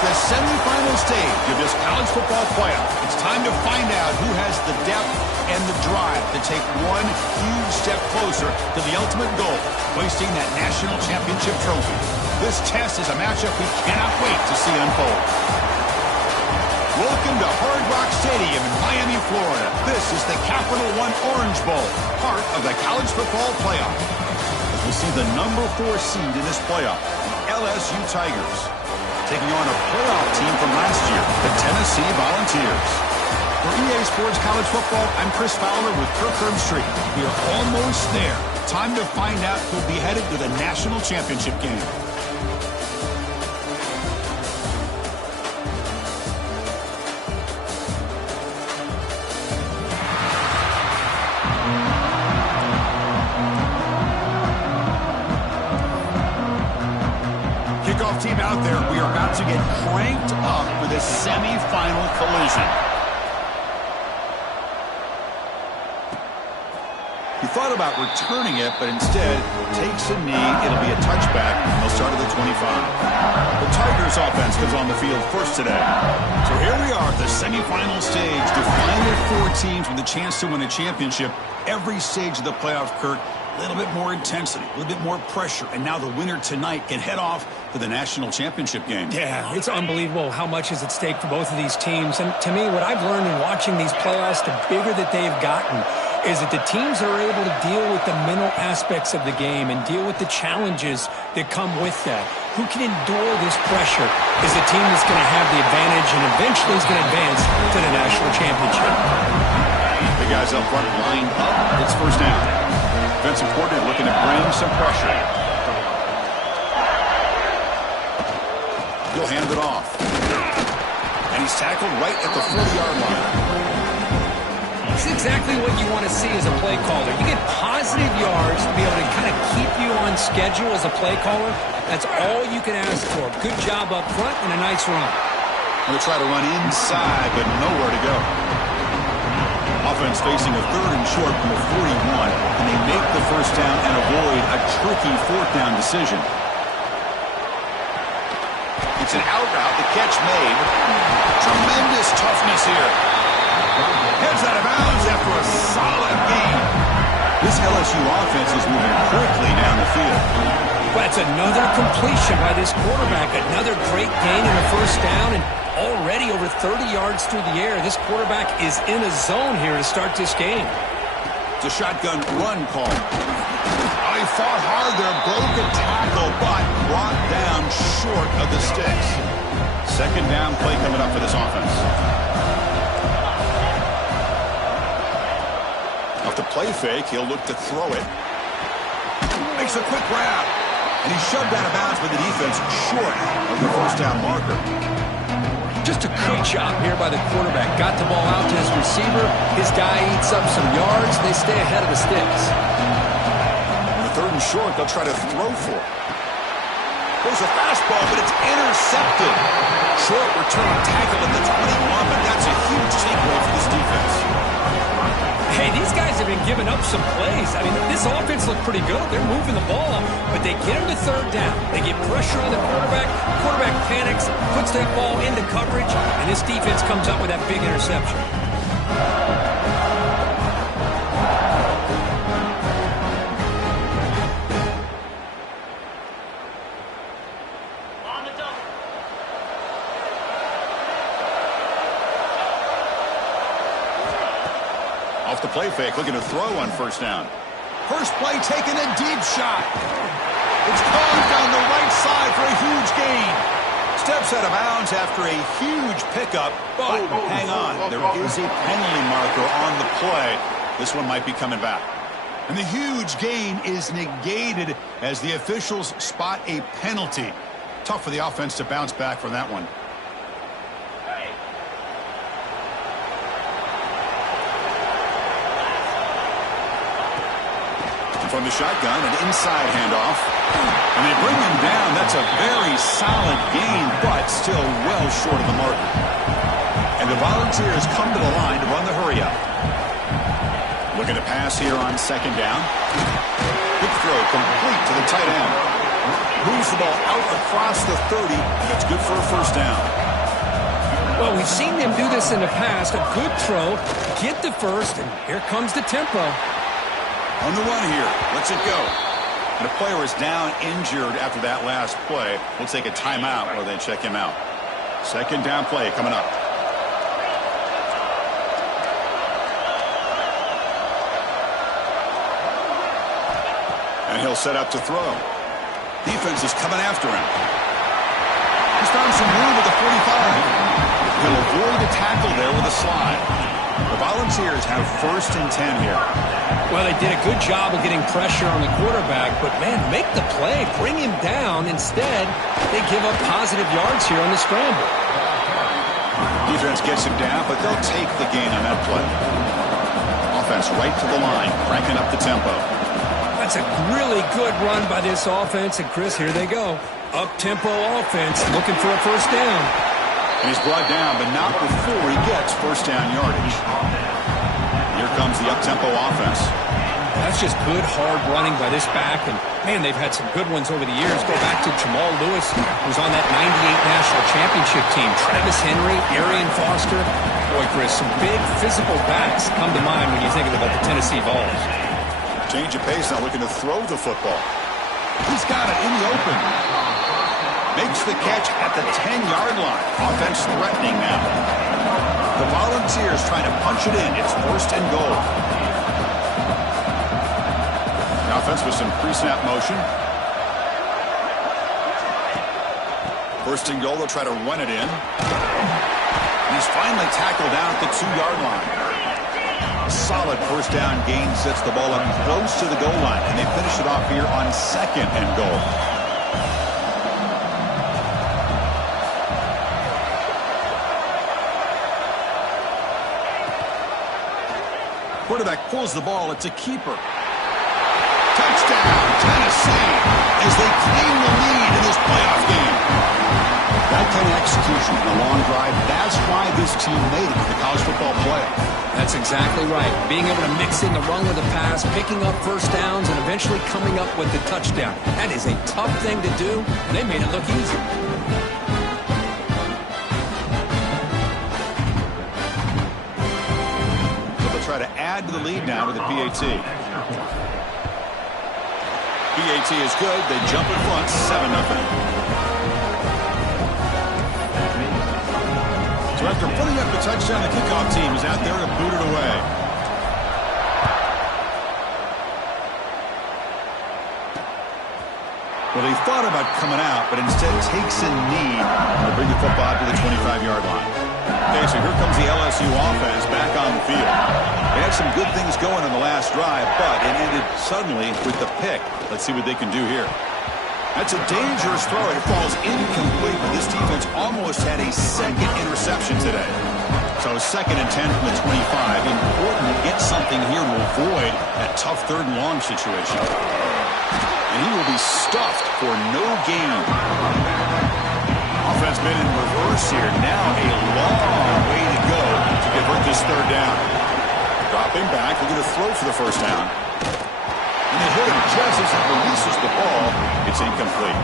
the semifinal stage of this college football playoff. It's time to find out who has the depth and the drive to take one huge step closer to the ultimate goal, hoisting that national championship trophy. This test is a matchup we cannot wait to see unfold. Welcome to Hard Rock Stadium in Miami, Florida. This is the Capital One Orange Bowl, part of the college football playoff. As we see the number 4 seed in this playoff, the LSU Tigers, taking on a playoff team from last year, the Tennessee Volunteers. For EA Sports College Football, I'm Chris Fowler with Kirk Herbstreit. We are almost there. Time to find out who'll be headed to the national championship game. Kickoff team out there. We are about to get cranked up for this semifinal collision. He thought about returning it, but instead takes a knee. It'll be a touchback, and they'll start at the 25. The Tigers offense comes on the field first today. So here we are at the semifinal stage, defining 4 teams with a chance to win a championship. Every stage of the playoff, Kirk, a little bit more intensity, a little bit more pressure, and now the winner tonight can head off to the national championship game. Yeah, it's unbelievable how much is at stake for both of these teams. And to me, what I've learned in watching these playoffs, the bigger that they've gotten, is that the teams are able to deal with the mental aspects of the game and deal with the challenges that come with that. Who can endure this pressure is the team that's going to have the advantage and eventually is going to advance to the national championship. The guys up front lined up. It's first down. Defensive coordinator looking to bring some pressure. He'll hand it off. And he's tackled right at the 40-yard line. It's exactly what you want to see as a play caller. You get positive yards to be able to kind of keep you on schedule as a play caller. That's all you can ask for. Good job up front and a nice run. We'll try to run inside, but nowhere to go. Offense facing a 3rd and short from the 41, and they make the first down and avoid a tricky 4th down decision. It's an out route, the catch made. Tremendous toughness here. Heads out of bounds after a solid gain. This LSU offense is moving quickly down the field. That's another completion by this quarterback. Another great gain in a first down, and already over 30 yards through the air. This quarterback is in a zone here to start this game. It's a shotgun run call. Oh, he fought hard there, broke a tackle, but brought down short of the sticks. Second down play coming up for this offense. Off the play fake, he'll look to throw it. Makes a quick grab. And he's shoved out of bounds with the defense short of the first down marker. Just a good job here by the quarterback. Got the ball out to his receiver. His guy eats up some yards. They stay ahead of the sticks. On the 3rd and short, they'll try to throw for it. Goes a fastball, but it's intercepted. Short return tackle at the 21, but that's a huge takeaway for this defense. Hey, these guys have been giving up some plays. I mean, this offense looked pretty good. They're moving the ball, but they get him to 3rd down. They get pressure on the quarterback. Quarterback panics, puts that ball into coverage, and this defense comes up with that big interception. Off the play fake, looking to throw on first down. First play taking a deep shot. It's caught down the right side for a huge gain. Steps out of bounds after a huge pickup, but hang on. There is a penalty marker on the play. This one might be coming back. And the huge gain is negated as the officials spot a penalty. Tough for the offense to bounce back from that one. From the shotgun, an inside handoff. And they bring him down. That's a very solid gain, but still well short of the marker. And the Volunteers come to the line to run the hurry up. Looking to pass here on second down. Quick throw complete to the tight end. Moves the ball out across the 30, and it's good for a first down. Well, we've seen them do this in the past. A good throw, get the first, and here comes the tempo. On the run here. Lets it go. And the player is down injured after that last play. We'll take a timeout while they check him out. Second down play coming up. And he'll set up to throw. Defense is coming after him. He's found some room at the 45. He'll avoid the tackle there with a slide. The Volunteers have first and 10 here. Well, they did a good job of getting pressure on the quarterback, but, man, make the play. Bring him down. Instead, they give up positive yards here on the scramble. Defense gets him down, but they'll take the gain on that play. Offense right to the line, cranking up the tempo. That's a really good run by this offense, and, Chris, here they go. Up-tempo offense looking for a first down. And he's brought down, but not before he gets first down yardage. Here comes the up-tempo offense. That's just good, hard running by this back. And, man, they've had some good ones over the years. Go back to Jamal Lewis, who's on that 98 National Championship team. Travis Henry, Arian Foster. Boy, Chris, some big physical backs come to mind when you think about the Tennessee Vols. Change of pace, now looking to throw the football. He's got it in the open. Makes the catch at the 10-yard line. Offense threatening now. The Volunteers trying to punch it in. It's first and goal. The offense with some pre-snap motion. First and goal, they'll try to run it in. And he's finally tackled down at the 2-yard line. A solid first down gain sets the ball up close to the goal line. And they finish it off here on second and goal. Quarterback pulls the ball. It's a keeper. Touchdown, Tennessee, as they claim the lead in this playoff game. That kind of execution in a long drive, that's why this team made it to the college football playoff. That's exactly right. Being able to mix in the run with the pass, picking up first downs, and eventually coming up with the touchdown. That is a tough thing to do, and they made it look easy. Try to add to the lead now with the PAT. PAT is good. They jump in front, 7-0. So after putting up the touchdown, the kickoff team is out there to boot it away. Well, he thought about coming out, but instead takes a knee to bring the football to the 25-yard line. Okay, so here comes the LSU offense back on the field. They had some good things going in the last drive, but it ended suddenly with the pick. Let's see what they can do here. That's a dangerous throw. It falls incomplete, but this defense almost had a second interception today. So second and 10 from the 25. Important to get something here to avoid that tough third and long situation. And he will be stuffed for no gain. Offense been in reverse here. Now a long way to go to convert this third down. Dropping back, looking to throw for the first down. And they hit him just as he releases the ball. It's incomplete.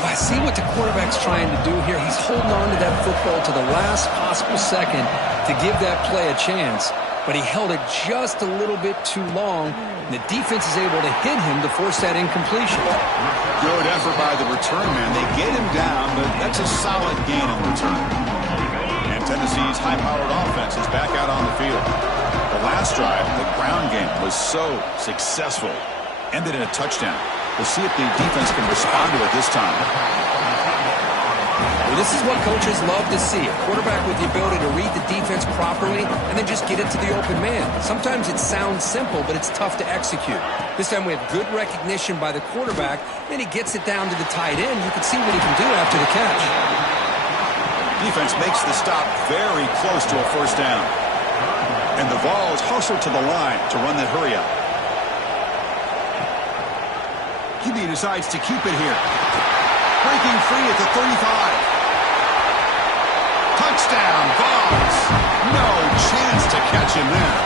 I see what the quarterback's trying to do here. He's holding on to that football to the last possible second to give that play a chance. But he held it just a little bit too long. And the defense is able to hit him to force that incompletion. Good effort by the return man. They get him down, but that's a solid gain in return. And Tennessee's high-powered offense is back out on the field. The last drive, the ground game, was so successful. Ended in a touchdown. We'll see if the defense can respond to it this time. Well, this is what coaches love to see. A quarterback with the ability to read the defense properly and then just get it to the open man. Sometimes it sounds simple, but it's tough to execute. This time we have good recognition by the quarterback. Then he gets it down to the tight end. You can see what he can do after the catch. Defense makes the stop very close to a first down. And the Vols hustle to the line to run that hurry up. QB decides to keep it here. Breaking free at the 35. Touchdown, Vols. No chance to catch him there.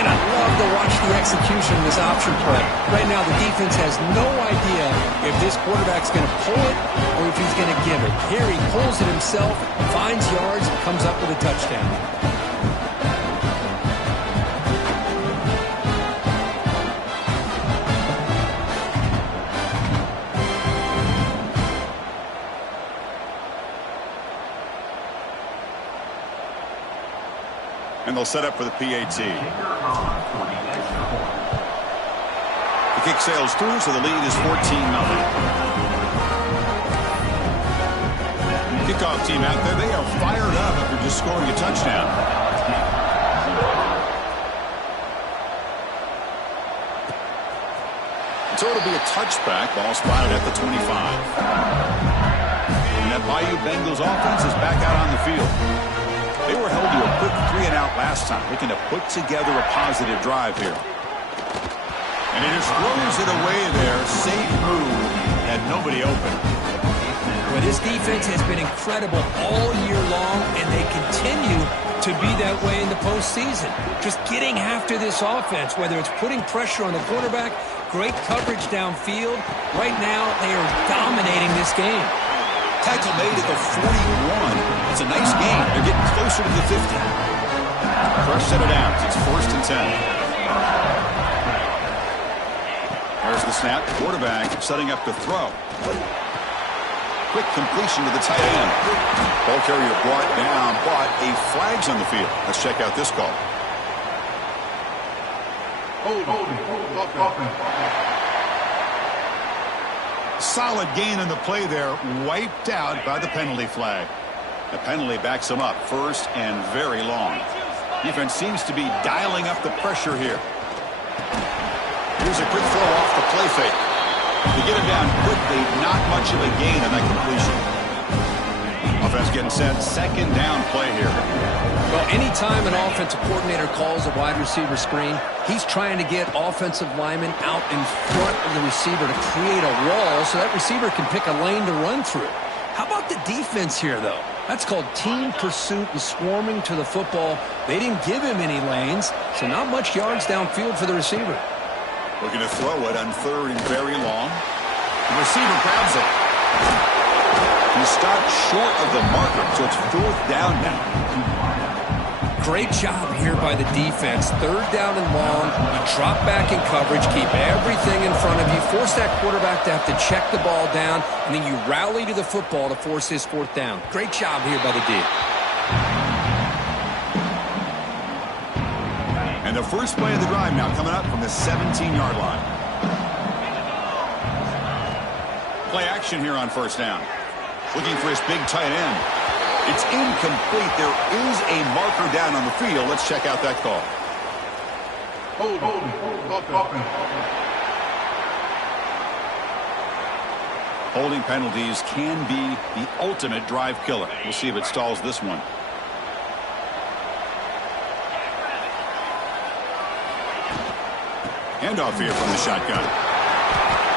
And I love to watch the execution of this option play. Right now, the defense has no idea if this quarterback's going to pull it or if he's going to give it. Here he pulls it himself, finds yards, and comes up with a touchdown. And they'll set up for the PAT. The kick sails through, so the lead is 14-0. Kickoff team out there, they are fired up after just scoring a touchdown. So it'll be a touchback. Ball spotted at the 25. And that Bayou Bengals offense is back out on the field. They were held to a quick 3-and-out last time, looking to put together a positive drive here. And he just throws it away there. Safe move, and nobody open. Well, this defense has been incredible all year long, and they continue to be that way in the postseason. Just getting after this offense, whether it's putting pressure on the quarterback, great coverage downfield. Right now, they are dominating this game. Tackle made at the 41. It's a nice gain. They're getting closer to the 50. First set of downs. It's 1st and 10. There's the snap. Quarterback setting up to throw. Quick completion to the tight end. Ball carrier brought down, but a flag's on the field. Let's check out this call. Solid gain in the play there, wiped out by the penalty flag. The penalty backs him up, 1st and very long. Defense seems to be dialing up the pressure here. Here's a quick throw off the play fake. To get him down quickly, not much of a gain on that completion. Offense getting set, 2nd down play here. Well, anytime an offensive coordinator calls a wide receiver screen, he's trying to get offensive linemen out in front of the receiver to create a wall so that receiver can pick a lane to run through. How about the defense here, though? That's called team pursuit and swarming to the football. They didn't give him any lanes, so not much yards downfield for the receiver. Looking to throw it on 3rd and very long. The receiver grabs it. He stopped short of the marker, so it's 4th down now. Great job here by the defense. 3rd down and long. You drop back in coverage, keep everything in front of you, force that quarterback to have to check the ball down, and then you rally to the football to force his 4th down. Great job here by the D. And the first play of the drive now coming up from the 17-yard line. Play action here on 1st down. Looking for his big tight end. It's incomplete. There is a marker down on the field. Let's check out that call. Holding penalties can be the ultimate drive killer. We'll see if it stalls this one. Handoff here from the shotgun.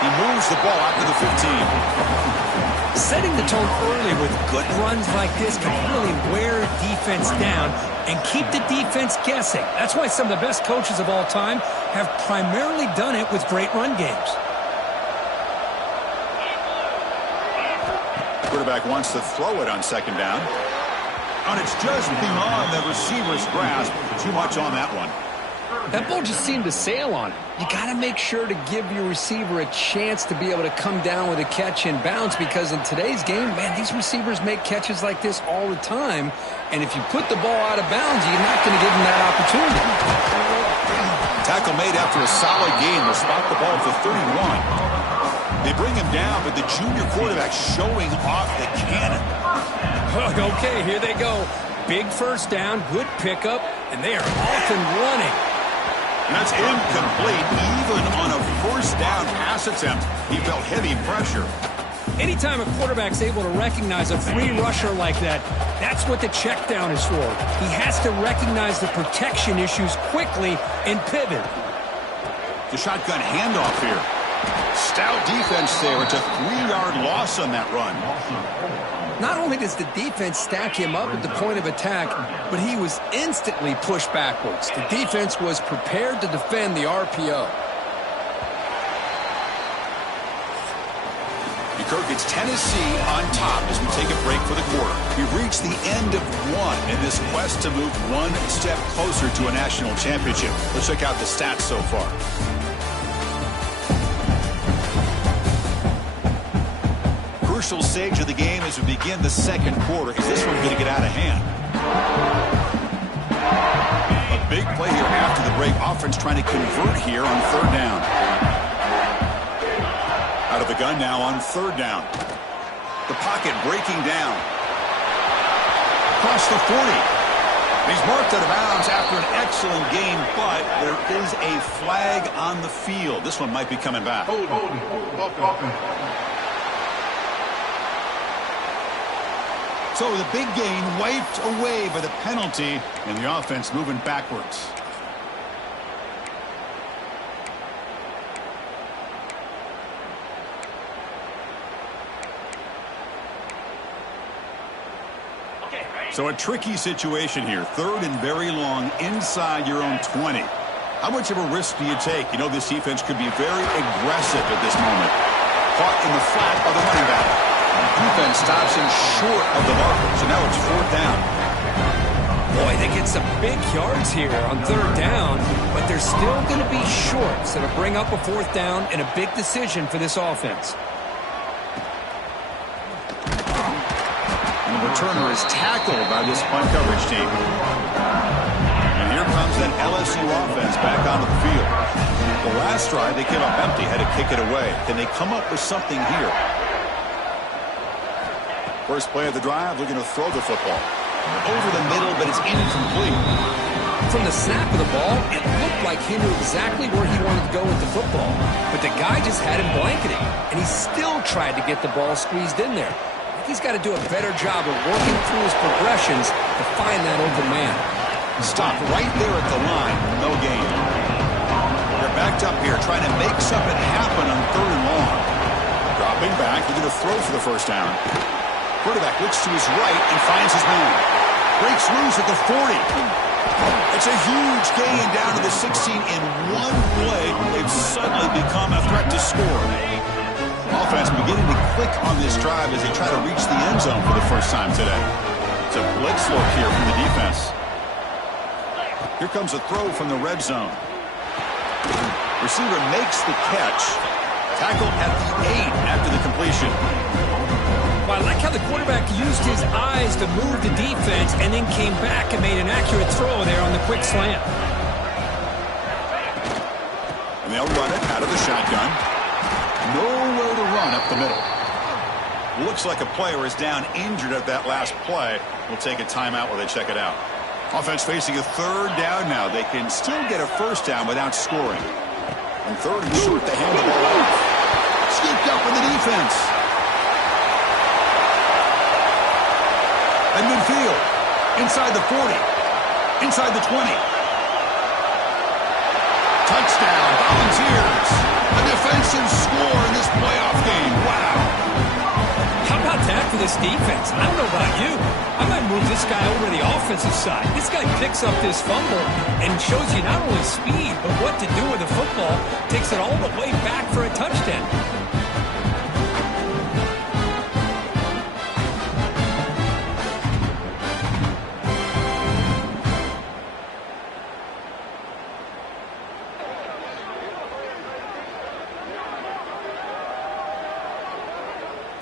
He moves the ball out to the 15. Setting the tone early with good runs like this can really wear defense down and keep the defense guessing. That's why some of the best coaches of all time have primarily done it with great run games. Quarterback wants to throw it on 2nd down. And it's just beyond the receiver's grasp. Too much on that one. That ball just seemed to sail on it. You got to make sure to give your receiver a chance to be able to come down with a catch and bounce, because in today's game, man, these receivers make catches like this all the time. And if you put the ball out of bounds, you're not going to give them that opportunity. Tackle made after a solid gain. They'll spot the ball at the 31. They bring him down, but the junior quarterback showing off the cannon. Okay, here they go. Big 1st down, good pickup, and they are off and running. And that's incomplete. Even on a 1st down pass attempt, he felt heavy pressure. Anytime a quarterback's able to recognize a free rusher like that, that's what the check down is for. He has to recognize the protection issues quickly and pivot. The shotgun handoff here. Stout defense there. It's a 3-yard loss on that run. not only does the defense stack him up at the point of attack, but he was instantly pushed backwards. The defense was prepared to defend the RPO. Kirk, it's Tennessee on top as we take a break for the quarter. We've reached the end of one in this quest to move one step closer to a national championship. Let's check out the stats so far. Crucial stage of the game as we begin the second quarter. Is this one going to get out of hand? A big play here after the break. Offense trying to convert here on third down. Out of the gun now on third down. The pocket breaking down. Across the 40. He's marked out of bounds after an excellent game, but there is a flag on the field. This one might be coming back. So the big gain wiped away by the penalty, and the offense moving backwards. So a tricky situation here. Third and very long inside your own 20. How much of a risk do you take? You know this defense could be very aggressive at this moment. Caught in the flat by the running back. The defense stops him short of the marker. So now it's fourth down. Boy, they get some big yards here on third down, but they're still going to be short. So to bring up a fourth down and a big decision for this offense. Returner is tackled by this punt coverage team. And here comes that LSU offense back onto the field. The last drive, they came up empty, had to kick it away. Can they come up with something here? First play of the drive, looking to throw the football. Over the middle, but it's incomplete. From the snap of the ball, it looked like he knew exactly where he wanted to go with the football. But the guy just had him blanketed, and he still tried to get the ball squeezed in there. He's got to do a better job of working through his progressions to find that open man. Stop right there at the line. No gain. They're backed up here trying to make something happen on third and long. Dropping back. They're going to throw for the first down. Quarterback looks to his right and finds his man. Breaks loose at the 40. It's a huge gain down to the 16 in one play. They've suddenly become a threat to score. Offense beginning to click on this drive as they try to reach the end zone for the first time today. It's a blitz look here from the defense. Here comes a throw from the red zone. Receiver makes the catch. Tackle at the 8 after the completion. Well, I like how the quarterback used his eyes to move the defense and then came back and made an accurate throw there on the quick slant. And they'll run it out of the shotgun. Nowhere to run up the middle. Looks like a player is down injured at that last play. We'll take a timeout while they check it out. Offense facing a third down now. They can still get a first down without scoring. And third and short, they hand the ball off. Scooped up in the defense. At midfield. Inside the 40. Inside the 20. Touchdown, Volunteers. A defensive score in this playoff game. Wow. How about that for this defense? I don't know about you. I might move this guy over to the offensive side. This guy picks up this fumble and shows you not only speed, but what to do with the football. Takes it all the way back for a touchdown.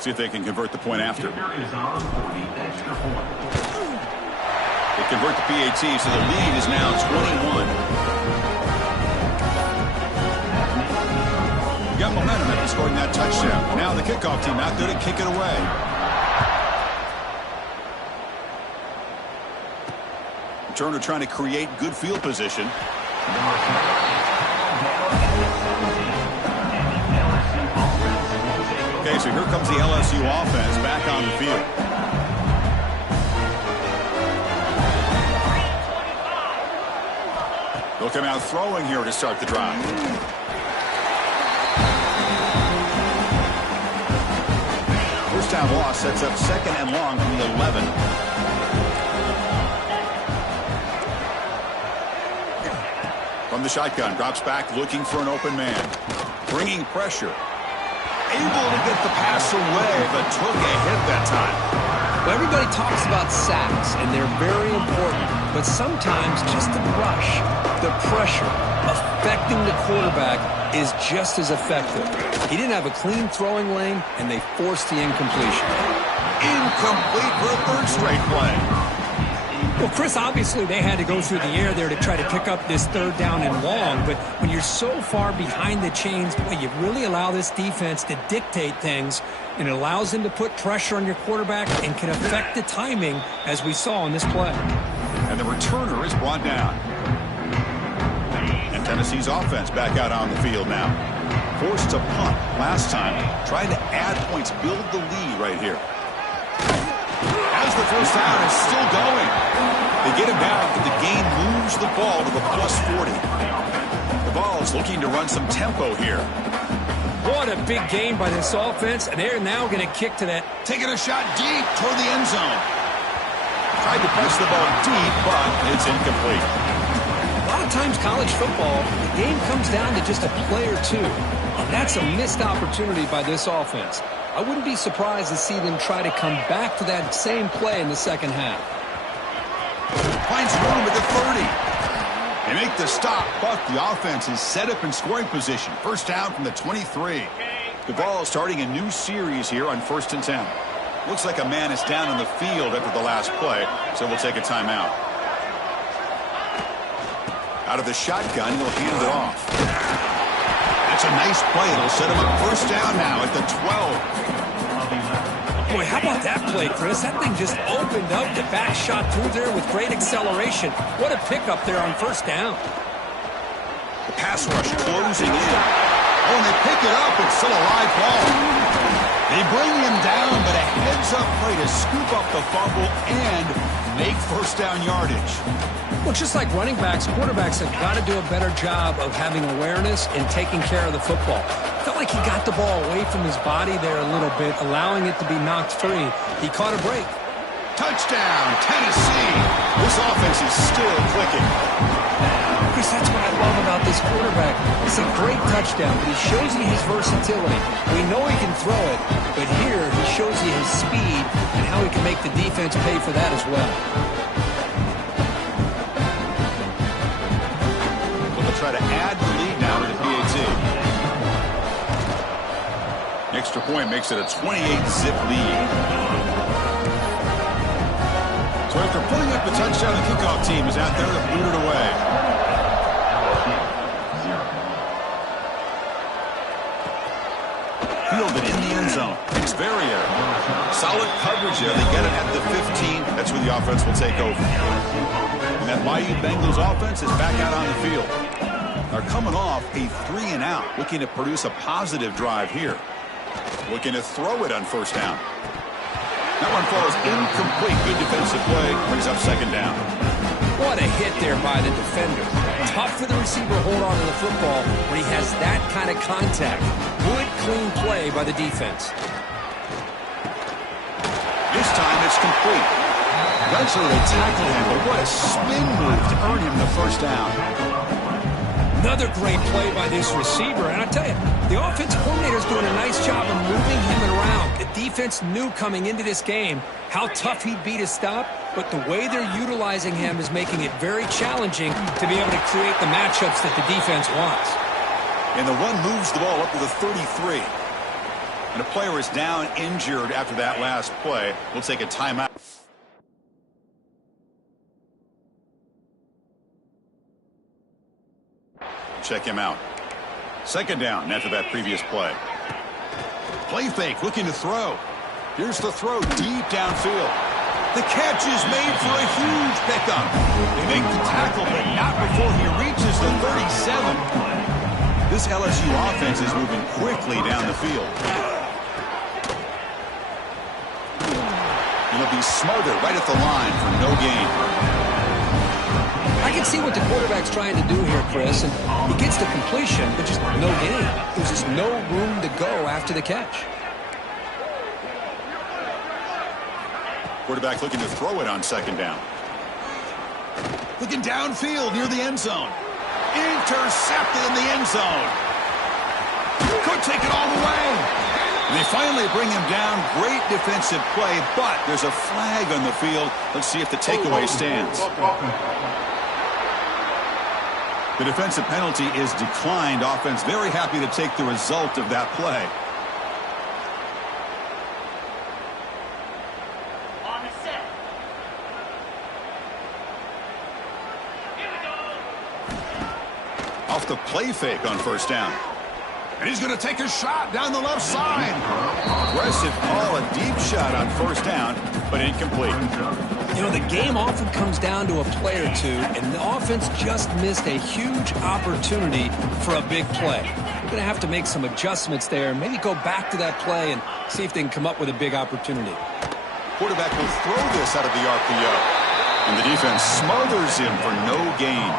See if they can convert the point after. They convert the PAT, so the lead is now 21. You got momentum after scoring that touchdown. Now the kickoff team out there to kick it away. Turner trying to create good field position. Okay, so here comes the LSU offense back on the field. They'll come out throwing here to start the drive. First down loss sets up 2nd and long from the 11. From the shotgun, drops back looking for an open man. Bringing pressure. Able to get the pass away, but took a hit that time. Well, everybody talks about sacks, and they're very important. But sometimes just the rush, the pressure, affecting the quarterback is just as effective. He didn't have a clean throwing lane, and they forced the incompletion. Incomplete for a 3rd straight play. Well, Chris, obviously they had to go through the air there to try to pick up this 3rd down and long, but when you're so far behind the chains, boy, you really allow this defense to dictate things, and it allows them to put pressure on your quarterback and can affect the timing, as we saw in this play. And the returner is brought down. And Tennessee's offense back out on the field now. Forced to punt last time, trying to add points, build the lead right here. As the 1st down is still going. They get him down, but the gain moves the ball to the +40. The Vols looking to run some tempo here. What a big gain by this offense, and they're now going to kick to that. Taking a shot deep toward the end zone. Tried to press the ball deep, but it's incomplete. A lot of times college football, the game comes down to just a play or two. And that's a missed opportunity by this offense. I wouldn't be surprised to see them try to come back to that same play in the 2nd half. Finds room at the 30. They make the stop, but the offense is set up in scoring position. 1st down from the 23. The Vols starting a new series here on 1st and 10. Looks like a man is down on the field after the last play, so we'll take a timeout. Out of the shotgun, he'll hand it off. That's a nice play. It'll set him up 1st down now at the 12. Boy, how about that play, Chris? That thing just opened up. The back shot through there with great acceleration. What a pickup there on 1st down. The pass rush closing in. Oh, and they pick it up. It's still a live ball. They bring him down, but a heads-up play to scoop up the fumble and make 1st down yardage. Well, just like running backs, quarterbacks have got to do a better job of having awareness and taking care of the football. Felt like he got the ball away from his body there a little bit, allowing it to be knocked free. He caught a break. Touchdown, Tennessee. This offense is still clicking. Chris, that's what I love about this quarterback. It's a great touchdown, but he shows you his versatility. We know he can throw it, but here he shows you his speed and how he can make the defense pay for that as well. Try to add the lead now to the PAT. Extra point makes it a 28-zip lead. So after putting up the touchdown, the kickoff team is out there to boot it away. Fielded in the end zone. It's Verrier. Solid coverage there. They get it at the 15. That's where the offense will take over. And that Bayou Bengals offense is back out on the field. They're coming off a 3-and-out, looking to produce a positive drive here. Looking to throw it on 1st down. That one falls incomplete. Good defensive play. Brings up 2nd down. What a hit there by the defender. Tough for the receiver to hold on to the football when he has that kind of contact. Good, clean play by the defense. This time it's complete. Eventually they tackle him, but what a spin move to earn him the 1st down. Another great play by this receiver. And I tell you, the offensive coordinator is doing a nice job of moving him around. The defense knew coming into this game how tough he'd be to stop, but the way they're utilizing him is making it very challenging to be able to create the matchups that the defense wants. And the run moves the ball up to the 33. And a player is down injured after that last play. We'll take a timeout. Check him out. 2nd down after that previous play. Play fake, looking to throw. Here's the throw deep downfield. The catch is made for a huge pickup. They make the tackle, but not before he reaches the 37. This LSU offense is moving quickly down the field. And they'll be smothered right at the line for no gain. I can see what the quarterback's trying to do here, Chris, and he gets the completion, but just no gain. There's just no room to go after the catch. Quarterback looking to throw it on second down. Looking downfield near the end zone. Intercepted in the end zone. Could take it all the way. And they finally bring him down. Great defensive play, but there's a flag on the field. Let's see if the takeaway stands. The defensive penalty is declined. Offense very happy to take the result of that play. On the set. Here we go. Off the play fake on first down. And he's going to take a shot down the left side. Aggressive call, a deep shot on first down, but incomplete. You know, the game often comes down to a play or two, and the offense just missed a huge opportunity for a big play. They're going to have to make some adjustments there, maybe go back to that play and see if they can come up with a big opportunity. Quarterback will throw this out of the RPO. And the defense smothers him for no gain.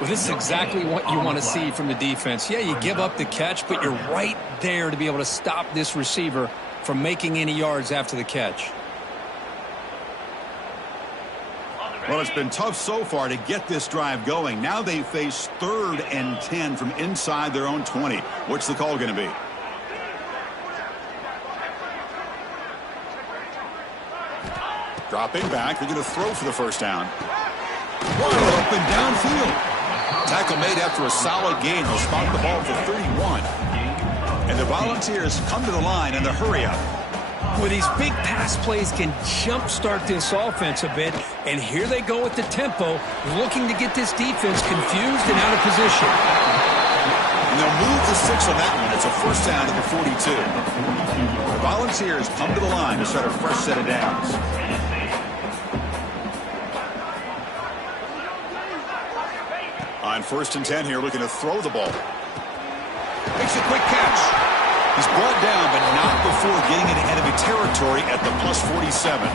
Well, this is exactly what you want to see from the defense. Yeah, you give up the catch, but you're right there to be able to stop this receiver from making any yards after the catch. Well, it's been tough so far to get this drive going. Now they face 3rd and 10 from inside their own 20. What's the call going to be? Dropping back. They're going to throw for the first down. Wide open downfield. Tackle made after a solid gain. They'll spot the ball for 31. And the Volunteers come to the line in the hurry-up. Well, these big pass plays can jumpstart this offense a bit, and here they go with the tempo, looking to get this defense confused and out of position. And they'll move the 6 on that one. It's a first down at the 42. The Volunteers come to the line to start a fresh set of downs. On 1st and 10 here, looking to throw the ball. Makes a quick catch. He's brought down, but not before getting into enemy territory at the plus 47.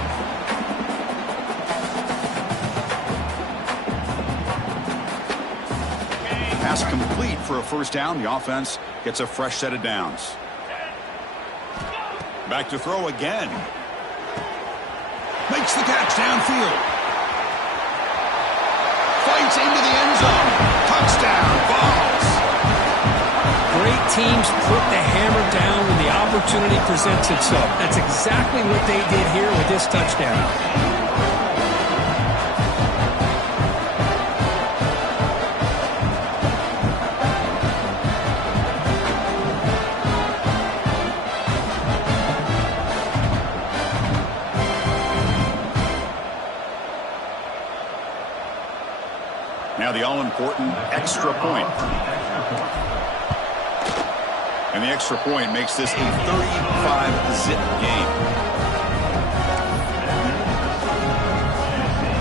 Pass complete for a first down. The offense gets a fresh set of downs. Back to throw again. Makes the catch downfield. Fights into the end zone. Touchdown, Vols. Great teams put the hammer down when the opportunity presents itself. That's exactly what they did here with this touchdown. Now the all-important extra point. And the extra point makes this a 35-zip game.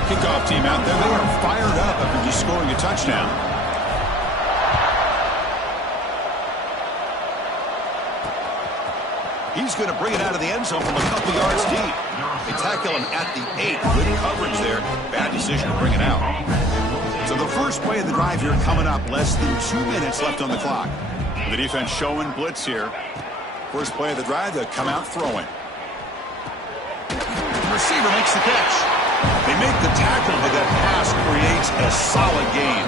Kickoff team out there. They are fired up after just scoring a touchdown. He's going to bring it out of the end zone from a couple yards deep. They tackle him at the 8. Good coverage there. Bad decision to bring it out. So the first play of the drive here coming up. Less than 2 minutes left on the clock. The defense showing blitz here. First play of the drive, they'll come out throwing. The receiver makes the catch. They make the tackle, but that pass creates a solid gain.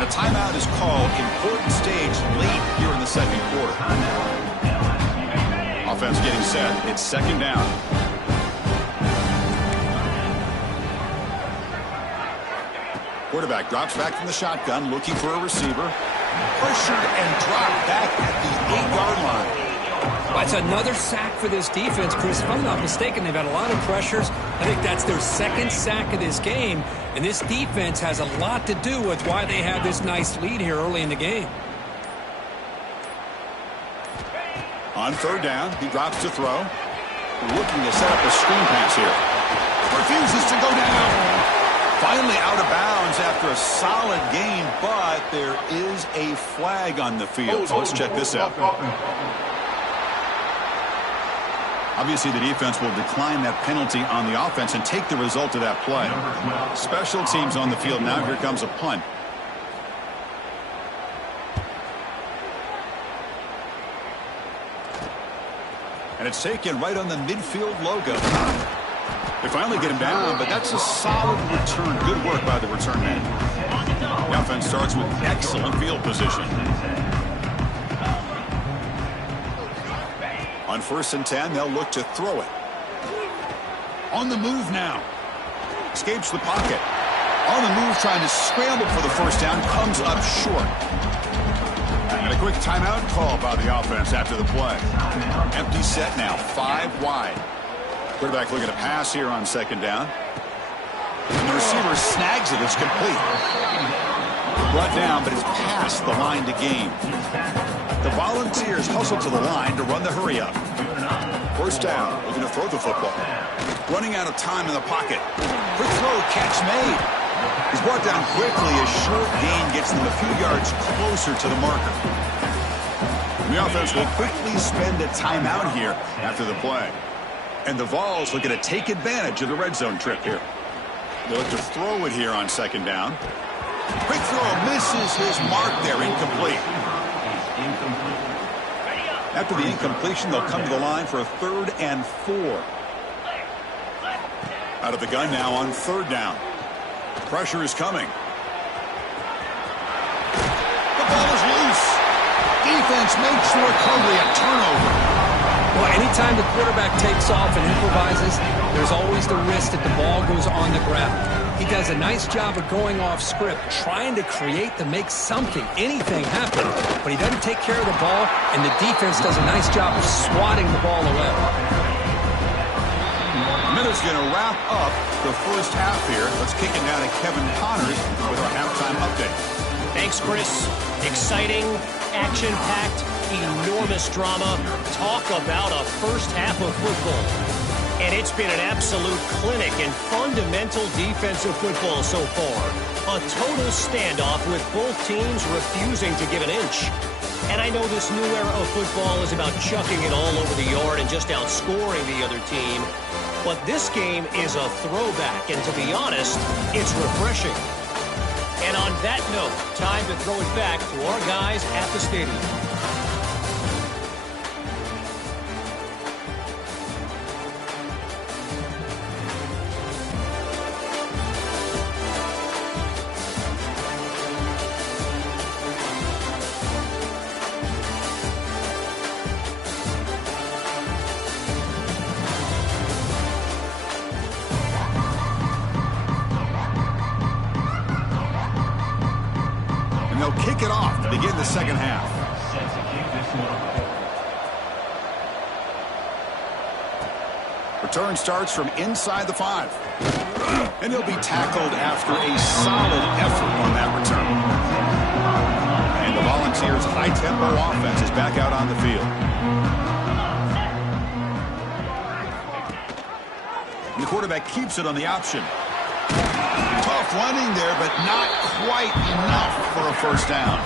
The timeout is called. Important stage late here in the second quarter. Offense getting set. It's second down. Quarterback drops back from the shotgun, looking for a receiver. Pressured and dropped back at the 8-yard line. That's another sack for this defense, Chris. If I'm not mistaken, they've had a lot of pressures. I think that's their second sack of this game. And this defense has a lot to do with why they have this nice lead here early in the game. On third down, he drops to throw. Looking to set up a screen pass here. Refuses to go down. Finally out of bounds after a solid game, but there is a flag on the field. So let's check this out. Obviously, the defense will decline that penalty on the offense and take the result of that play. Special teams on the field now. Here comes a punt. And And it's taken right on the midfield logo. They finally get him down, but that's a solid return. Good work by the return man. The offense starts with excellent field position. On 1st and 10, they'll look to throw it. On the move now. Escapes the pocket. On the move, trying to scramble for the first down. Comes up short. And a quick timeout call by the offense after the play. Empty set now, 5 wide. Quarterback looking to pass here on 2nd down. And the receiver snags it. It's complete. Brought down, but it's past the line to gain. The Volunteers hustle to the line to run the hurry up. 1st down, looking to throw the football. Running out of time in the pocket. Quick throw, catch made. He's brought down quickly. A short gain gets them a few yards closer to the marker. The offense will quickly spend a timeout here after the play. And the Vols looking to take advantage of the red zone trip here. They look to throw it here on 2nd down. Quick throw, misses his mark there, incomplete. After the incompletion, they'll come to the line for a 3rd and 4. Out of the gun now on 3rd down. Pressure is coming. The ball is loose. Defense makes the recovery, a turnover. Well, anytime the quarterback takes off and improvises, there's always the risk that the ball goes on the ground. He does a nice job of going off script, trying to create to make something, anything happen, but he doesn't take care of the ball, and the defense does a nice job of swatting the ball away. Minutes going to wrap up the first half here. Let's kick it down to Kevin Connors with our halftime update. Thanks, Chris. Exciting, action-packed, enormous drama. Talk about a first half of football. And it's been an absolute clinic in fundamental defensive football so far. A total standoff with both teams refusing to give an inch. And I know this new era of football is about chucking it all over the yard and just outscoring the other team. But this game is a throwback, and to be honest, it's refreshing. And on that note, time to throw it back to our guys at the stadium. Kick it off to begin the second half. Return starts from inside the 5. And he'll be tackled after a solid effort on that return. And the Volunteers' high-tempo offense is back out on the field. And the quarterback keeps it on the option. Tough running there, but not quite enough for a first down.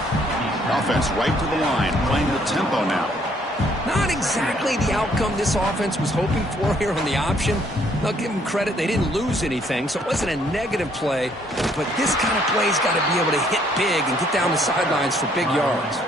Offense right to the line, playing the tempo now. Not exactly the outcome this offense was hoping for here on the option. I'll give them credit. They didn't lose anything, so it wasn't a negative play. But this kind of play's got to be able to hit big and get down the sidelines for big yards.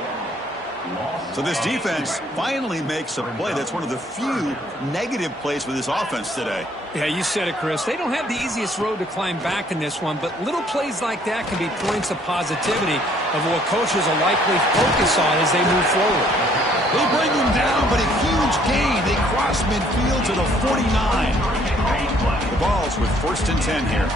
So this defense finally makes a play. That's one of the few negative plays for this offense today. Yeah, you said it, Chris. They don't have the easiest road to climb back in this one, but little plays like that can be points of positivity of what coaches will likely focus on as they move forward. They bring him down, but a huge gain. They cross midfield to the 49. The Vols with 1st and 10 here.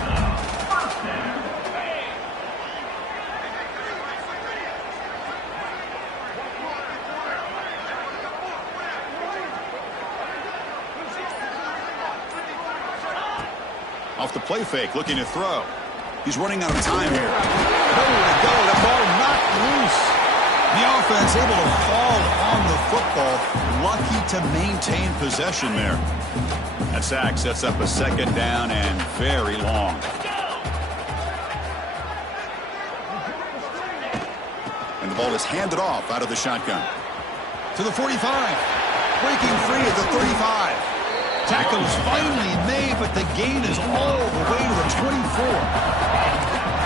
Off the play fake, looking to throw. He's running out of time here. Nowhere to go. The ball knocked loose. The offense able to fall on the football. Lucky to maintain possession there. That sack sets up a 2nd down and very long. And the ball is handed off out of the shotgun. To the 45. Breaking free at the 35. Tackle's finally made, but the gain is all the way to the 24.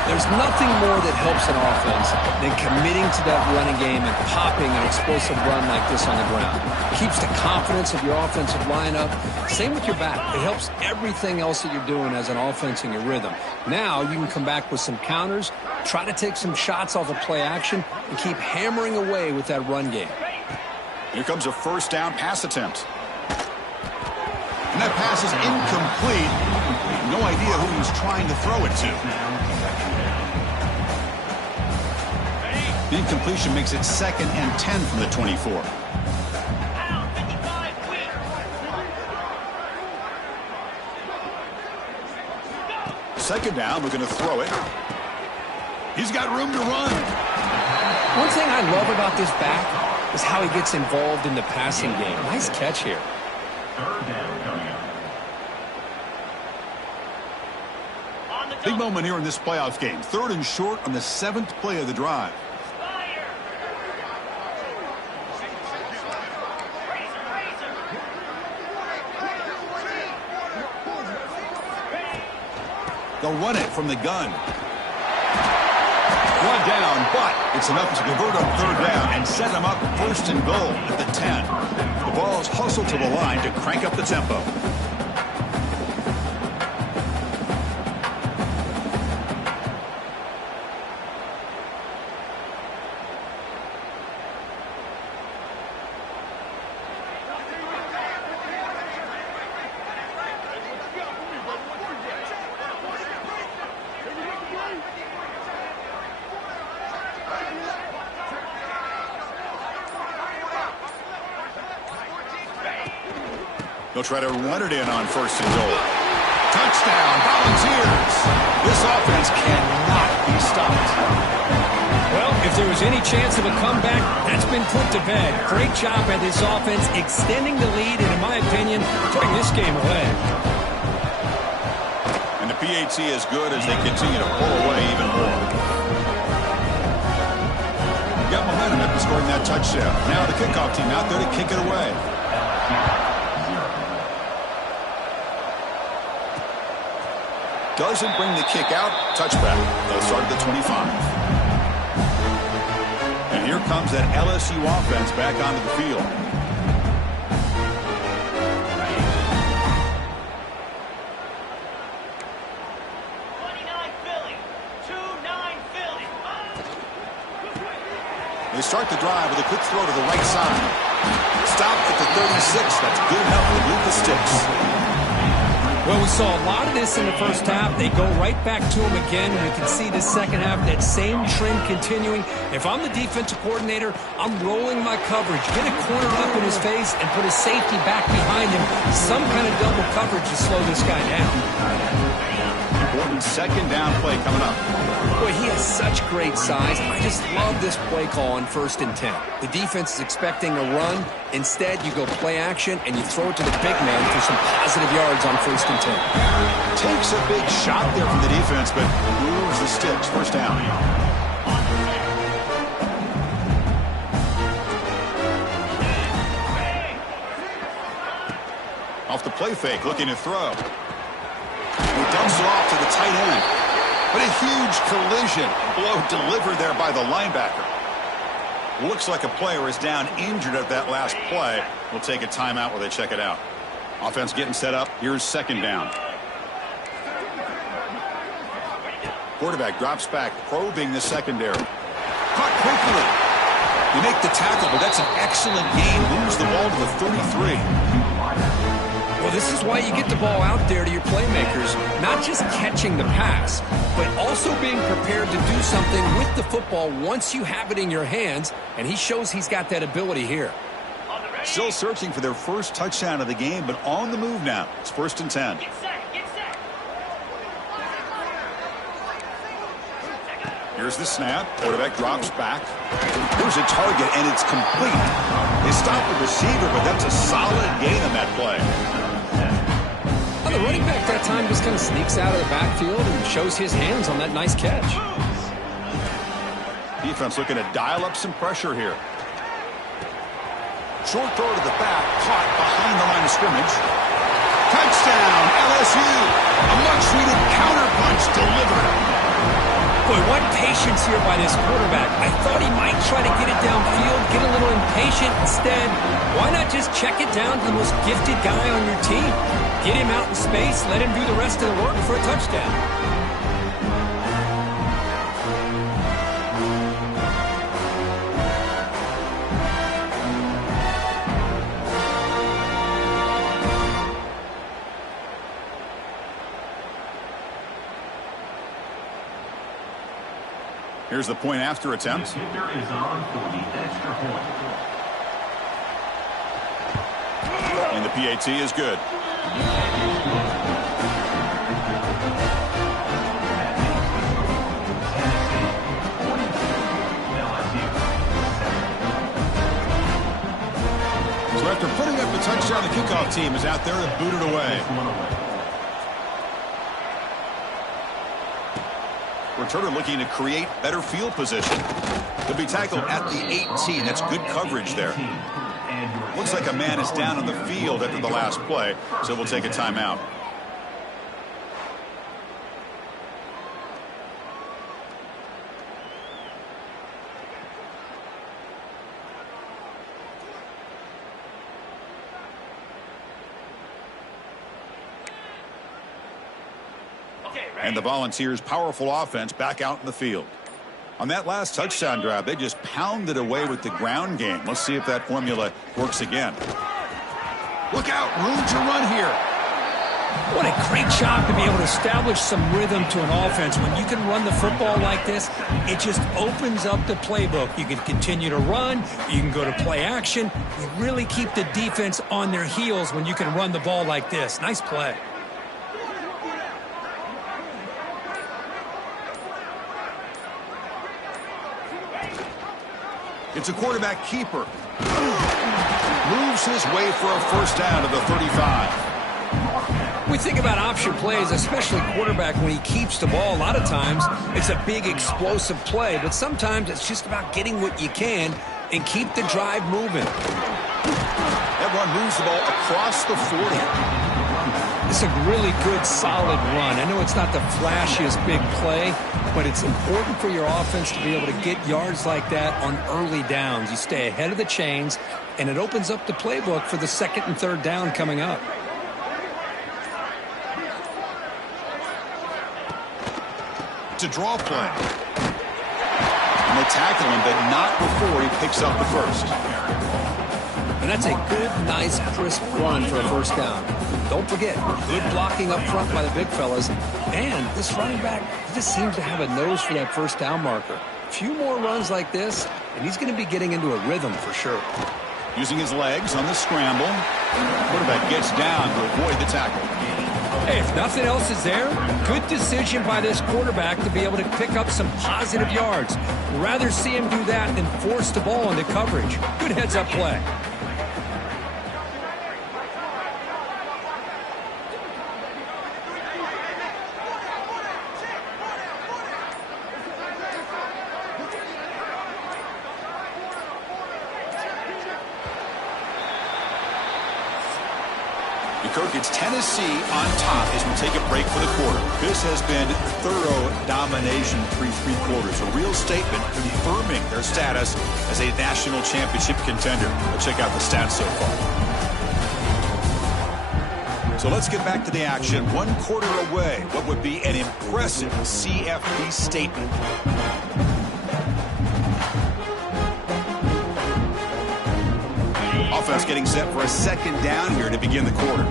There's nothing more that helps an offense than committing to that running game and popping an explosive run like this on the ground. It keeps the confidence of your offensive lineup. Same with your back. It helps everything else that you're doing as an offense in your rhythm. Now you can come back with some counters, try to take some shots off of play action, and keep hammering away with that run game. Here comes a first down pass attempt. And that pass is incomplete. No idea who he was trying to throw it to. The incompletion makes it 2nd and 10 from the 24. Second down, we're going to throw it. He's got room to run. One thing I love about this back is how he gets involved in the passing game. Nice catch here. Big moment here in this playoff game. 3rd and short on the 7th play of the drive. They'll run it from the gun. One down, but it's enough to convert on 3rd down and set them up 1st and goal at the 10. The ball is hustled to the line to crank up the tempo. They'll try to run it in on 1st and goal. Touchdown, Volunteers. This offense cannot be stopped. Well, if there was any chance of a comeback, that's been put to bed. Great job by this offense extending the lead and, in my opinion, putting this game away. And the PAT is good as they continue to pull away even more. Got momentum after scoring that touchdown. Now the kickoff team out there to kick it away. Doesn't bring the kick out. Touchback. They'll start at the 25. And here comes that LSU offense back onto the field. They start the drive with a quick throw to the right side. Stopped at the 36. That's good enough to move the sticks. Well, we saw a lot of this in the first half. They go right back to him again, and we can see the second half, that same trend continuing. If I'm the defensive coordinator, I'm rolling my coverage. Get a corner up in his face and put a safety back behind him. Some kind of double coverage to slow this guy down. Important 2nd down play coming up. Boy, he has such great size. I just love this play call on 1st and 10. The defense is expecting a run. Instead, you go play action, and you throw it to the big man for some positive yards on 1st and 10. Takes a big shot there from the defense, but moves the sticks. 1st down. Off the play fake, looking to throw. He dumps it off to the tight end. But a huge collision. Blow delivered there by the linebacker. Looks like a player is down injured at that last play. We'll take a timeout while they check it out. Offense getting set up. Here's 2nd down. Quarterback drops back, probing the secondary. Caught quickly. You make the tackle, but that's an excellent game. Moves the ball to the 33. Well, this is why you get the ball out there to your playmakers. Not just catching the pass, but also being prepared to do something with the football once you have it in your hands, and he shows he's got that ability here. Still searching for their first touchdown of the game, but on the move now. It's 1st and 10. Get set, get set. Here's the snap. Quarterback drops back. Here's a target, and it's complete. They stop the receiver, but that's a solid gain on that play. Well, the running back that time just kind of sneaks out of the backfield and shows his hands on that nice catch. Defense looking to dial up some pressure here. Short throw to the back, caught behind the line of scrimmage. Touchdown, LSU. A much-needed counterpunch delivered. Boy, what patience here by this quarterback. I thought he might try to get it downfield, get a little impatient. Instead, why not just check it down to the most gifted guy on your team? Get him out in space, let him do the rest of the work for a touchdown. Here's the point after attempt. The kicker is on for the extra point. And the PAT is good. So after putting up a touchdown, the kickoff team is out there to boot it away. Returner looking to create better field position. He'll be tackled at the 18. That's good coverage there. Looks like a man is down on the field after the last play, so we'll take a timeout. And the Volunteers' powerful offense back out in the field. On that last touchdown drive, they just pounded away with the ground game. Let's see if that formula works again. Look out, room to run here. What a great job to be able to establish some rhythm to an offense. When you can run the football like this, it just opens up the playbook. You can continue to run. You can go to play action. You really keep the defense on their heels when you can run the ball like this. Nice play. It's a quarterback keeper. Moves his way for a first down to the 35. We think about option plays, especially quarterback, when he keeps the ball. A lot of times it's a big explosive play, but sometimes it's just about getting what you can and keep the drive moving. That run moves the ball across the 40. It's a really good, solid run. I know it's not the flashiest big play, but it's important for your offense to be able to get yards like that on early downs. You stay ahead of the chains, and it opens up the playbook for the second and third down coming up. To draw play. And they tackle him, but not before he picks up the first. And that's a good, nice, crisp run for a first down. Don't forget, good blocking up front by the big fellas. And this running back just seems to have a nose for that first down marker. A few more runs like this, and he's going to be getting into a rhythm for sure. Using his legs on the scramble. Quarterback gets down to avoid the tackle. Hey, if nothing else is there, good decision by this quarterback to be able to pick up some positive yards. Rather see him do that than force the ball into coverage. Good heads-up play. Kirk, it's Tennessee on top as we take a break for the quarter. This has been thorough domination through three quarters. A real statement confirming their status as a national championship contender. Let's check out the stats so far. So let's get back to the action. 1 quarter away. What would be an impressive CFP statement? Offense getting set for a second down here to begin the quarter.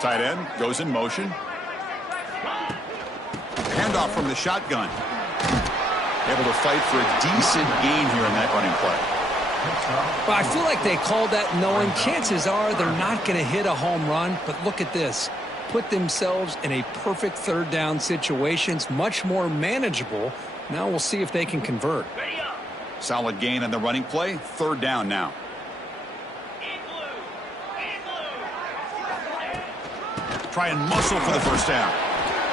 Tight end goes in motion. Handoff from the shotgun. Able to fight for a decent gain here in that running play. Well, I feel like they called that knowing chances are they're not going to hit a home run, but look at this. Put themselves in a perfect third down situation. It's much more manageable. Now we'll see if they can convert. Solid gain on the running play. Third down now. Try and muscle for the first down.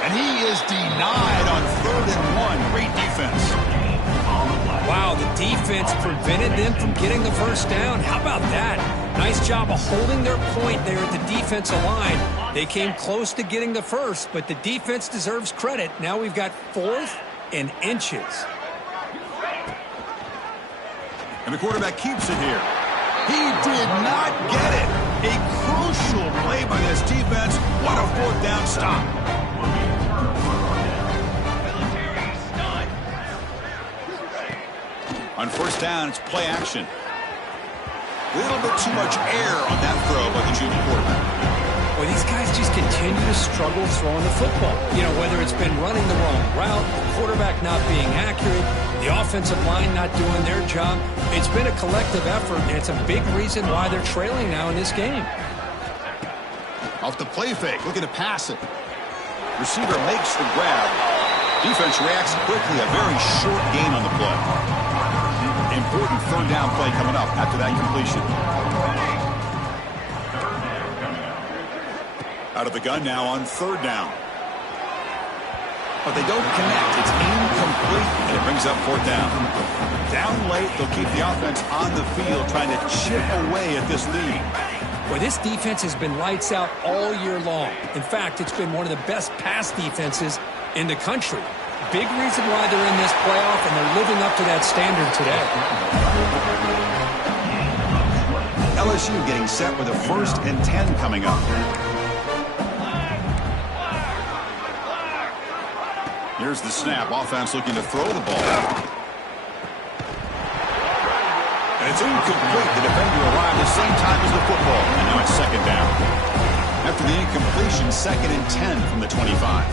And he is denied on 3rd and 1. Great defense. Wow, the defense prevented them from getting the first down. How about that? Nice job of holding their point there at the defensive line. They came close to getting the first, but the defense deserves credit. Now we've got 4th and inches. And the quarterback keeps it here. He did not get it. A crucial play by this defense. What a 4th down stop. On first down, it's play action. A little bit too much air on that throw by the junior quarterback. Well, these guys just continue to struggle throwing the football. You know, whether it's been running the wrong route, the quarterback not being accurate, the offensive line not doing their job. It's been a collective effort, and it's a big reason why they're trailing now in this game. Off the play fake, looking to pass it. Receiver makes the grab. Defense reacts quickly, a very short gain on the play. Important 3rd down play coming up after that completion. Out of the gun now on 3rd down. But they don't connect. It's incomplete, and it brings up 4th down. Down late, they'll keep the offense on the field trying to chip away at this lead. Well, this defense has been lights out all year long. In fact, it's been one of the best pass defenses in the country. Big reason why they're in this playoff, and they're living up to that standard today. LSU getting set with a 1st and 10 coming up. Here's the snap. Offense looking to throw the ball. And it's incomplete. The defender arrived the same time as the football. And now it's 2nd down. After the incompletion, 2nd and 10 from the 25.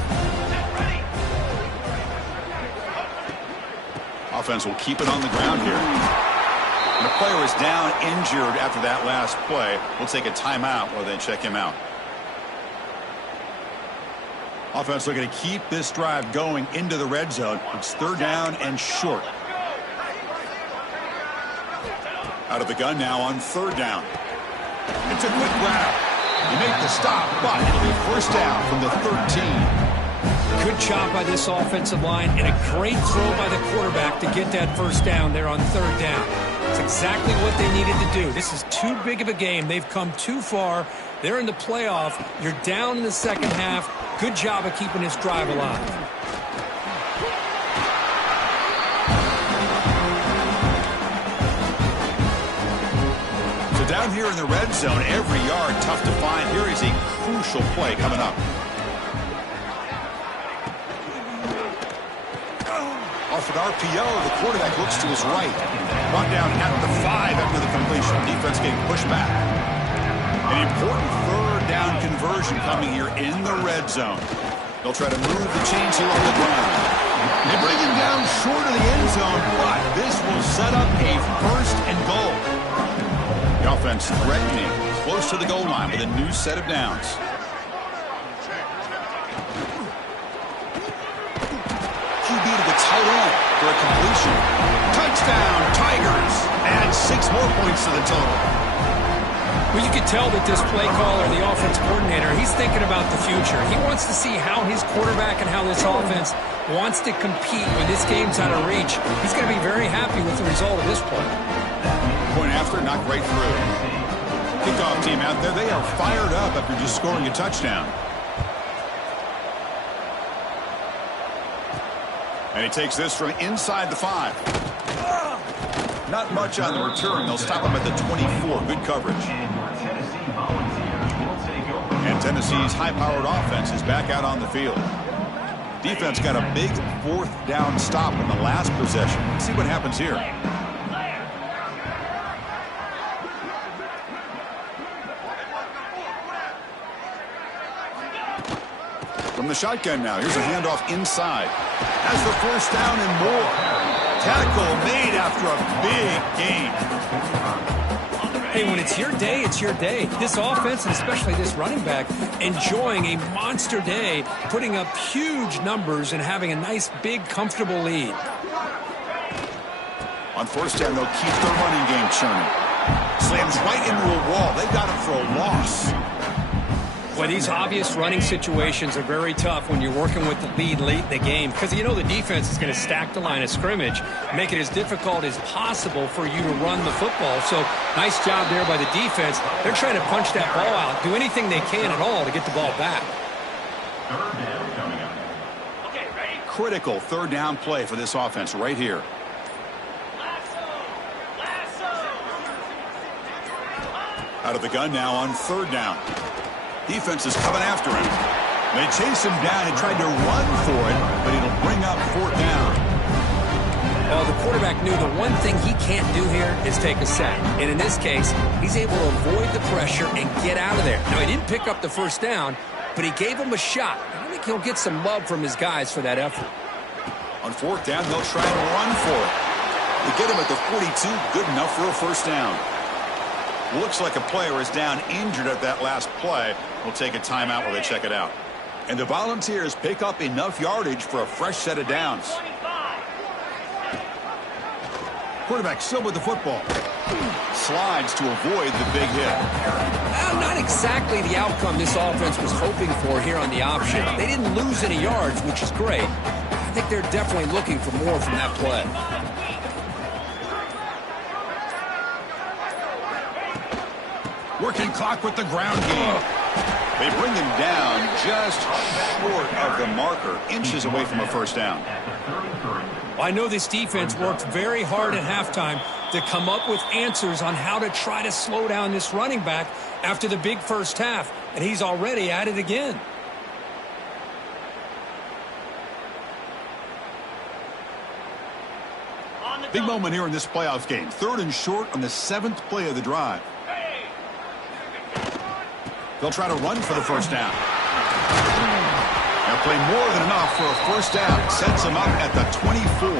Offense will keep it on the ground here. And the player is down injured after that last play. We'll take a timeout or then check him out. Offense looking to keep this drive going into the red zone. It's 3rd down and short. Out of the gun now on 3rd down. It's a quick grab. You make the stop, but it'll be 1st down from the 13. Good job by this offensive line, and a great throw by the quarterback to get that 1st down there on 3rd down. It's exactly what they needed to do. This is too big of a game. They've come too far. They're in the playoff. You're down in the 2nd half. Good job of keeping this drive alive. So down here in the red zone, every yard tough to find. Here is a crucial play coming up. Off an RPO, the quarterback looks to his right. Brought down at the 5 after the completion. Defense getting pushed back. An important 3rd down conversion coming here in the red zone. They'll try to move the chains here on the ground. They bring him down short of the end zone, but this will set up a 1st and goal. The offense threatening, close to the goal line with a new set of downs. QB to the tight end for a completion. Touchdown, Tigers. Add 6 more points to the total. Well, you could tell that this play caller, the offense coordinator, he's thinking about the future. He wants to see how his quarterback and how this offense wants to compete when this game's out of reach. He's going to be very happy with the result of this play. Point after, knocked right through. Kickoff team out there, they are fired up after just scoring a touchdown. And he takes this from inside the 5. Not much on the return. They'll stop him at the 24. Good coverage. And Tennessee's high-powered offense is back out on the field. Defense got a big 4th down stop in the last possession. Let's see what happens here. From the shotgun now. Here's a handoff inside. Has the 1st down and more. Tackle made after a big gain. Hey, when it's your day, it's your day. This offense, and especially this running back, enjoying a monster day, putting up huge numbers and having a nice, big, comfortable lead. On 1st down, they'll keep the running game churning. Slams right into a wall. They've got him for a loss. Well, these obvious running situations are very tough when you're working with the lead late in the game because you know the defense is going to stack the line of scrimmage, make it as difficult as possible for you to run the football. So nice job there by the defense. They're trying to punch that ball out, do anything they can at all to get the ball back. Third down coming up. Okay, ready? Critical third down play for this offense right here. Lasso! Lasso! Out of the gun now on third down. Defense is coming after him. They chase him down and tried to run for it, but it'll bring up fourth down. Well, the quarterback knew the one thing he can't do here is take a sack. And in this case, he's able to avoid the pressure and get out of there. Now, he didn't pick up the first down, but he gave him a shot. I think he'll get some love from his guys for that effort. On fourth down, they'll try and run for it. They get him at the 42, good enough for a first down. Looks like a player is down injured at that last play. We'll take a timeout while they check it out. And the Volunteers pick up enough yardage for a fresh set of downs. 25. Quarterback still with the football. Slides to avoid the big hit. Well, not exactly the outcome this offense was hoping for here on the option. They didn't lose any yards, which is great. I think they're definitely looking for more from that play. Working clock with the ground game. They bring him down just short of the marker, inches away from a first down. Well, I know this defense worked very hard at halftime to come up with answers on how to try to slow down this running back after the big first half, and he's already at it again. Big moment here in this playoff game. Third and short on the 7th play of the drive. They'll try to run for the first down. They'll play more than enough for a first down. Sets them up at the 24.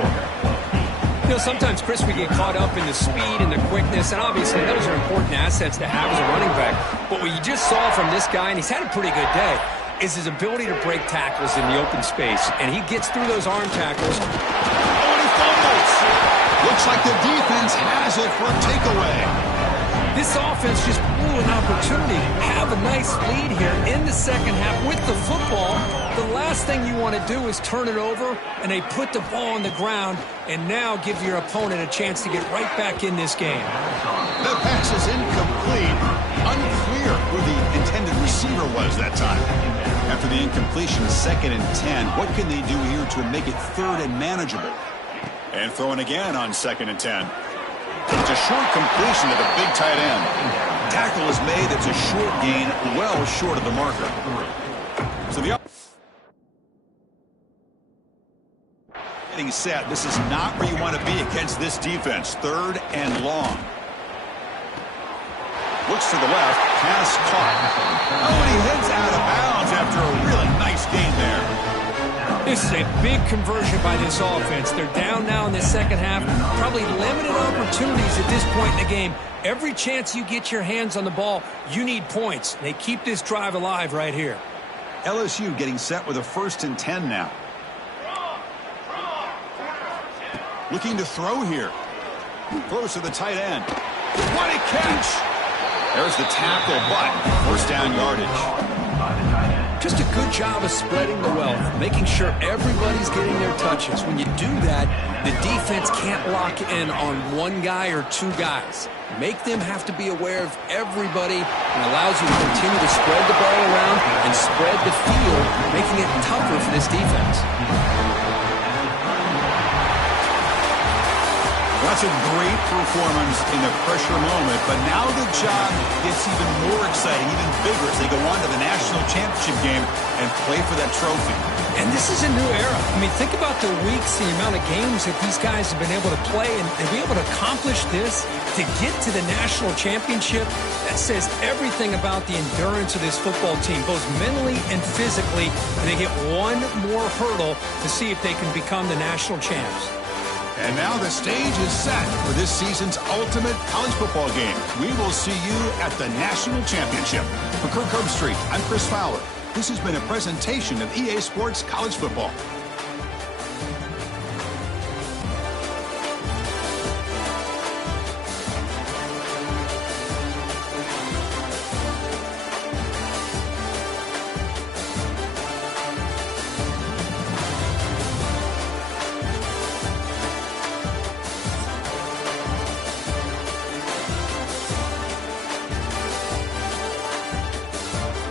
You know, sometimes, Chris, we get caught up in the speed and the quickness, and obviously those are important assets to have as a running back. But what you just saw from this guy, and he's had a pretty good day, is his ability to break tackles in the open space. And he gets through those arm tackles. Oh, and he fumbles. Looks like the defense has it for a takeaway. This offense just blew an opportunity. Have a nice lead here in the second half with the football. The last thing you want to do is turn it over, and they put the ball on the ground and now give your opponent a chance to get right back in this game. The pass is incomplete. Unclear who the intended receiver was that time. After the incompletion, 2nd and 10. What can they do here to make it 3rd and manageable? And throwing again on 2nd and 10. It's a short completion to the big tight end. Tackle is made. It's a short gain, well short of the marker. So the getting set. This is not where you want to be against this defense. 3rd and long. Looks to the left. Pass caught. Oh, and he heads out of bounds after a really nice gain there. This is a big conversion by this offense. They're down now in the second half. Probably limited opportunities at this point in the game. Every chance you get your hands on the ball, you need points. They keep this drive alive right here. LSU getting set with a 1st and 10 now. Looking to throw here. Throws to the tight end. What a catch! There's the tackle, but first down yardage. Just a good job of spreading the wealth, making sure everybody's getting their touches. When you do that, the defense can't lock in on one guy or two guys. Make them have to be aware of everybody, and allows you to continue to spread the ball around and spread the field, making it tougher for this defense. That's a great performance in the pressure moment, but now the job gets even more exciting, even bigger as they go on to the national championship game and play for that trophy. And this is a new era. I mean, think about the weeks, the amount of games that these guys have been able to play, and to be able to accomplish this, to get to the national championship, that says everything about the endurance of this football team, both mentally and physically, and they get one more hurdle to see if they can become the national champs. And now the stage is set for this season's ultimate college football game. We will see you at the national championship. For Kirk Herbstreit, I'm Chris Fowler. This has been a presentation of EA Sports College Football.